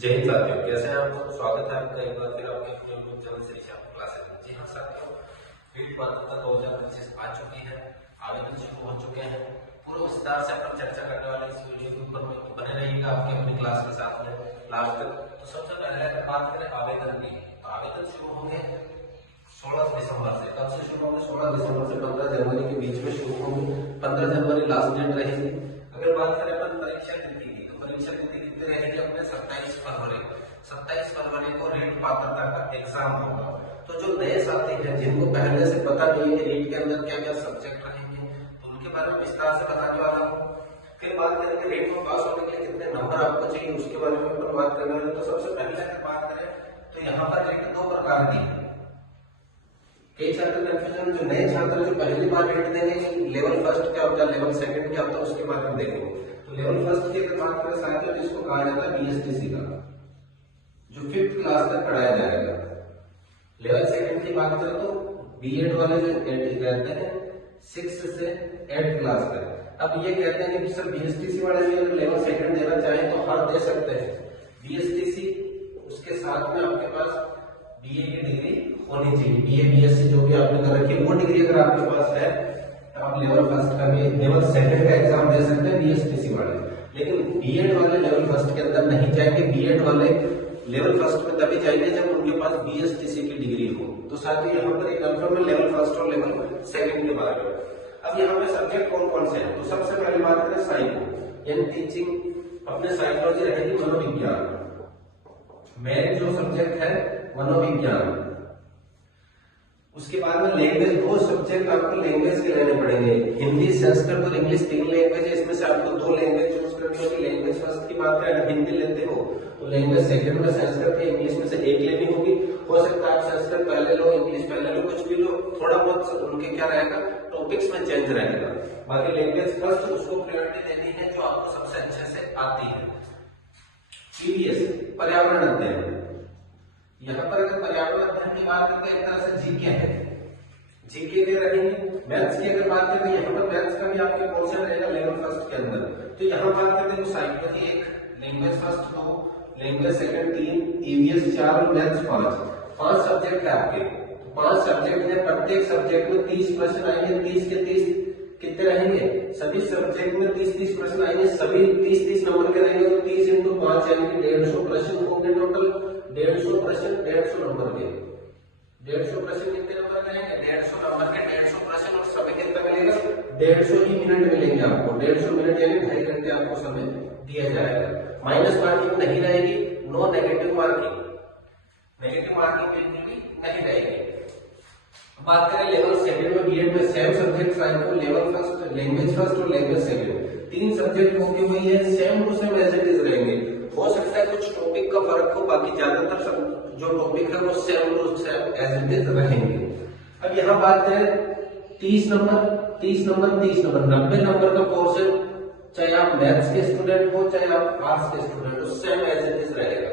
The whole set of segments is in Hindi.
जय हिंद साथियों, कैसे हैं आप लोग। स्वागत है आपका एक बार फिर आपके अपने YouTube channel Shri Shyam classes में। जी हाँ साथियों, फील्ड पात्रता 2025 आ चुकी है, आवेदन शुरू हो चुके हैं। पूरा विस्तार से अपन चर्चा करने वाले इस वीडियो के ऊपर में, तो बने रहिएगा आपकी अपनी क्लास के साथ में लास्ट तक। तो सबसे पहले बात करें आवेदन की, तो आवेदन शुरू होंगे 16 दिसंबर से। कब से शुरू होंगे? 16 दिसंबर से 15 जनवरी के बीच में शुरू होंगे। 15 जनवरी लास्ट डेट रहेगी। अगर बात करें अपन परीक्षा तिथि की, तो परीक्षा तिथि कितने रहेगी अपने? 27 फरवरी। 27 फरवरी को रीट पात्रता का एग्जाम होगा। तो जो नए साथी हैं जिनको पहले से पता नहीं है कि रीट के अंदर क्या क्या सब्जेक्ट रहेंगे, तो उनके बारे में विस्तार से बताने वाला हूँ। फिर बात करेंगे रीट में पास होने के लिए कितने नंबर आपको चाहिए, उसके बारे में अपन बात करने वाले। तो सबसे पहले अगर बात करें तो यहाँ पर रीट दो प्रकार की है। कई छात्र कंफ्यूजन, जो नए छात्र जो पहली बार रीट देंगे, लेवल फर्स्ट क्या होता है, लेवल सेकंड क्या होता है, उसके बारे में देखेंगे। तो लेवल फर्स्ट की अगर बात करें साथियों, जिसको कहा जाता है बीएसटीसी का, जो 5th क्लास तक पढ़ाया जाएगा। लेवल सेकंड की बात करें तो बीएड वाले जो रहते हैं 6 से 8th क्लास तक। अब ये कहते हैं कि सर बीएसटीसी वाले भी अगर लेवल सेकंड देना चाहें तो हाँ दे सकते हैं। बीएसटीसी उसके साथ में आपके पास बीए की डिग्री होनी चाहिए। बीए बीएससी जो भी आपने कर रखी है वो डिग्री अगर आपके पास है तो आप लेवल फर्स्ट का भी, लेवल सेकंड का एग्जाम दे सकते हैं बीएसटीसी वाले। लेकिन बीएड वाले लेवल फर्स्ट के अंदर नहीं जाएंगे। बीएड वाले लेवल फर्स्ट में तभी जाएंगे जब उनके पास बीएसटीसी की डिग्री हो। तो साथ ही यहाँ पर एक कंफर्म है लेवल फर्स्ट और लेवल सेकंड के बारे में। अब यहाँ पे सब्जेक्ट कौन कौन से हैं, तो सबसे पहले बात करें साइको यानी टीचिंग। अपने साइकोलॉजी रहेगी, मनोविज्ञान। मेन जो सब्जेक्ट है मनोविज्ञान। उसके बाद में लैंग्वेज, दो सब्जेक्ट आपको लैंग्वेज के लेने पड़ेंगे, हिंदी, संस्कृत और इंग्लिश। 3 लैंग्वेज है, इसमें से आपको 2 लैंग्वेज चूज करनी होगी। लैंग्वेज फर्स्ट की बात करें, अगर हिंदी लेते हो तो लैंग्वेज सेकंड में संस्कृत या इंग्लिश में से एक लेनी होगी। हो सकता है आप संस्कृत पहले लो, इंग्लिश पहले लो, कुछ भी लो, थोड़ा बहुत उनके क्या रहेगा, टॉपिक्स में चेंज रहेगा। बाकी लैंग्वेज फर्स्ट उसको प्रायोरिटी देनी है जो आपको सबसे अच्छे से आती है। ईवीएस पर्यावरण अध्ययन, यहाँ पर अगर पर्यावरण अध्ययन की बात करते हैं एक तरह से जीके है, जीके के रहेंगे। मैथ्स की अगर बात करें तो यहाँ पर मैथ्स का भी आपके पोर्शन रहेगा लेवल फर्स्ट के अंदर। तो यहाँ बात करते हैं psychology 1, language first 2, language second 3, EVS 4 और मैथ्स 5। 5 सब्जेक्ट है आपके। 5 सब्जेक्ट है, प्रत्येक सब्जेक्ट में 30 प्रश्न आएंगे। 30 के 30 कितने रहेंगे? सभी सब्जेक्ट में 30-30 प्रश्न आएंगे, सभी 30-30 नंबर के रहेंगे। तो 30 × 5 यानी कि 150 प्रश्न होंगे टोटल। 150 प्रश्न 150 नंबर के। 150 प्रश्न कितने नंबर के रहेंगे? 150 नंबर के 150 प्रश्न। और समय कितना मिलेगा? 150 ही मिनट मिलेंगे आपको। 150 मिनट यानी 2.5 घंटे आपको समय दिया जाएगा। माइनस मार्किंग नहीं रहेगी, no negative marking. Negative marking बिल्कुल भी नहीं रहेगी। बात करें लेवल सेकंड में, बीएड में same subject psycho, level first, language first और लैंग्वेज सेकंड। 3 सब्जेक्ट होंगे, वही है, same to same as it is रहेंगे। हो सकता है कुछ टॉपिक का फर्क हो, बाकी ज्यादातर सब जो टॉपिक है वो same to same as it is रहेंगे। अब यहाँ बात करें 30 नंबर 30 नंबर 30 नंबर 90 नंबर का पोर्शन, चाहे आप मैथ्स के स्टूडेंट हो चाहे आप आर्ट्स के स्टूडेंट हो, सेम एज इट इज रहेगा।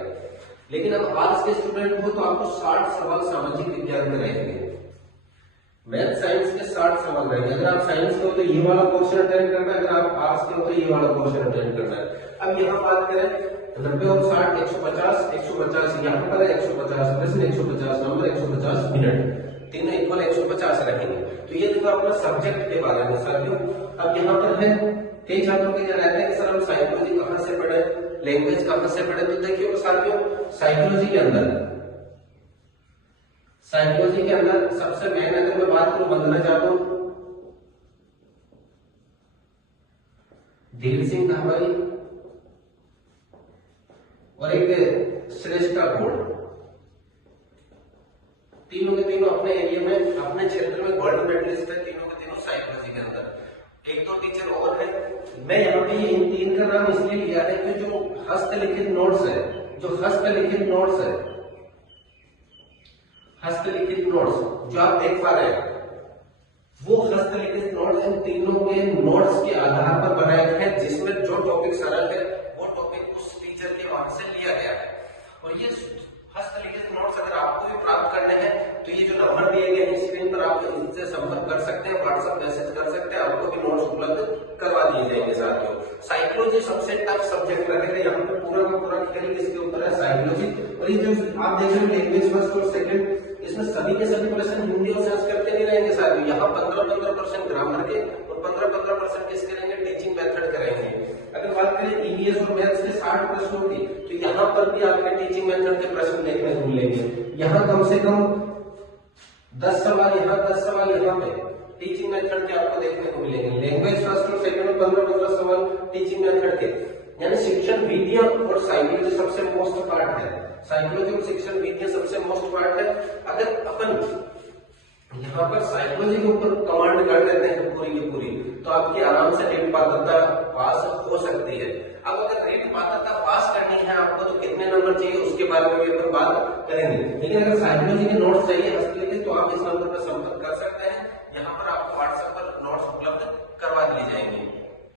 लेकिन अब आर्ट्स के स्टूडेंट हो तो आपको 60 सवाल सामाजिक विज्ञान के रहेंगे। मैथ साइंस के 60 सवाल रहेंगे। अगर आप साइंस के हो तो ये वाला पोर्शन अटेंड करना है, अगर आप आर्ट्स के हो तो ये वाला पोर्शन अटेंड करना है। अब यहाँ बात करें 90 और 60 150 150 यहाँ पर है 150 प्रश्न, 150 नंबर, 150 मिनट, तीनों इक्वल 150 रहेंगे। तो ये देखो अपना सब्जेक्ट के बारे में साथियों। अब यहाँ पर है कई छात्रों के क्या रहता है कि सर हम साइकोलॉजी कहाँ से पढ़े, लैंग्वेज कहाँ से पढ़े। तो देखिए साथियों, साइकोलॉजी के अंदर सबसे मेन अगर मैं बात करूं, वंदना चाहता हूं, धीर सिंह धाबाई और एक श्रेष्ठा कोड, तीनों के तीनों अपने एरिया में, अपने क्षेत्र में गोल्ड मेडलिस्ट है। तीनों के तीनों साइकोलॉजी के अंदर। एक 2 टीचर और है। मैं यहाँ पे ये इन 3 का नाम इसलिए लिया है कि जो हस्तलिखित नोट्स है, हस्तलिखित नोट्स जो आप देख पा रहे हैं, वो हस्तलिखित नोट्स इन तीनों के नोट्स के आधार पर बनाए गए हैं, जिसमें जो टॉपिक सरल है वो टॉपिक उस टीचर के वहां से लिया गया है। और ये हस्तलिखित नोट्स अगर आपको भी प्राप्त करने हैं तो ये जो नंबर दिए गए हैं स्क्रीन पर, आप इनसे संपर्क कर सकते हैं, व्हाट्सएप मैसेज कर सकते हैं, आपको भी नोट्स उपलब्ध करवा दिए जाएंगे साथियों। साइकोलॉजी सबसे टफ सब्जेक्ट रहेगा, यहाँ पे पूरा का पूरा खेल किसके ऊपर है, साइकोलॉजी। और ये जो आप देख रहे हो लैंग्वेज फर्स्ट और सेकंड, इसमें सभी के सभी प्रश्न हिंदी और संस्कृत के नहीं रहेंगे साथियों। यहाँ 15-15% ग्रामर के और 15-15% किसके रहेंगे, टीचिंग मेथड के रहेंगे। अगर बात करें ईवीएस और मैथ्स के 60 प्रश्नों की, तो यहाँ पर भी आपके टीचिंग मेथड के प्रश्न देखने को मिलेंगे। यहाँ कम से कम 10 सवाल, यहाँ 10 सवाल यहाँ पे टीचिंग मेथड के आपको देखने को मिलेंगे। लैंग्वेज फर्स्ट और सेकंड में 15-15 सवाल टीचिंग मेथड के, यानी शिक्षण विधियां और साइकोलॉजी सबसे मोस्ट पार्ट है। साइकोलॉजी और शिक्षण विधियां सबसे मोस्ट पार्ट है। अगर अपन यहाँ पर साइकोलॉजी के ऊपर कमांड कर लेते हैं पूरी की पूरी, तो आपकी आराम से रीट पात्रता पास हो सकती है। अब अगर रीट पात्रता पास करनी है आपको, तो कितने नंबर चाहिए उसके बारे में भी अपन बात करेंगे। लेकिन अगर साइकोलॉजी के नोट्स चाहिए हंसते, तो आप इस नंबर पर संपर्क